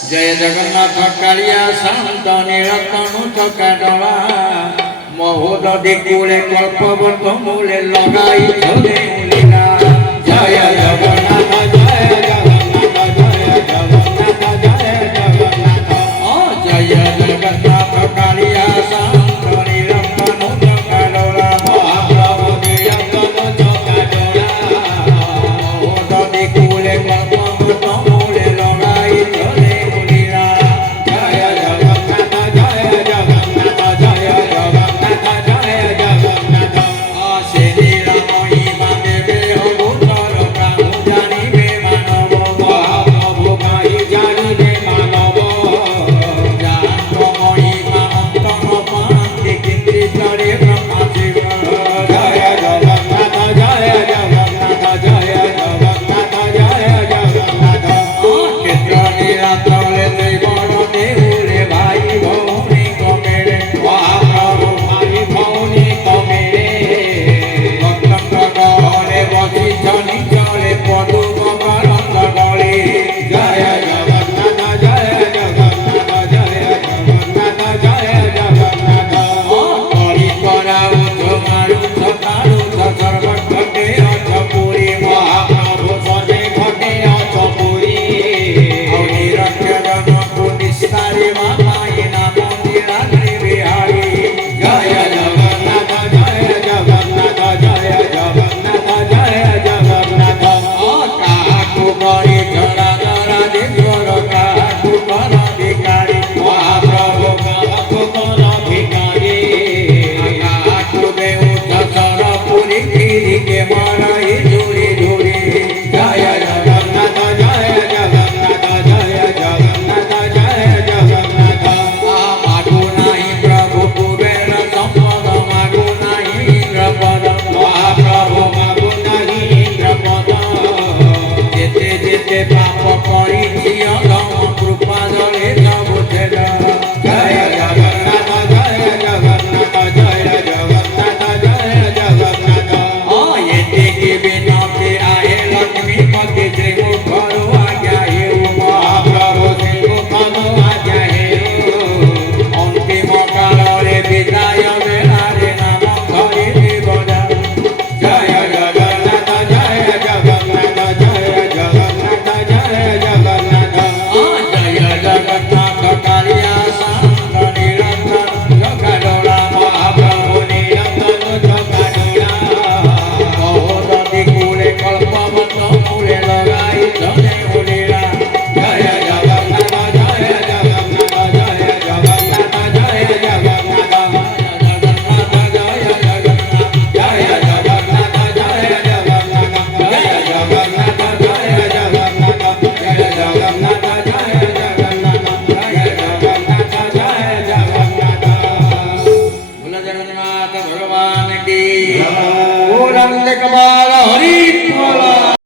जय जगन्नाथ कालिया शांत निरतनु चकाडरा महोदधि कूले कल्पवत मूले लगाई झले लीला जय जगन्नाथ जय जगन्नाथ जय जगन्नाथ जय जगन्नाथ जय जगन्नाथ कालिया शांत निरतनु चकाडरा महाप्रभु निरतनु चकाडरा महोदधि कूले कल्पवत मूले लगाई झले भगवान की।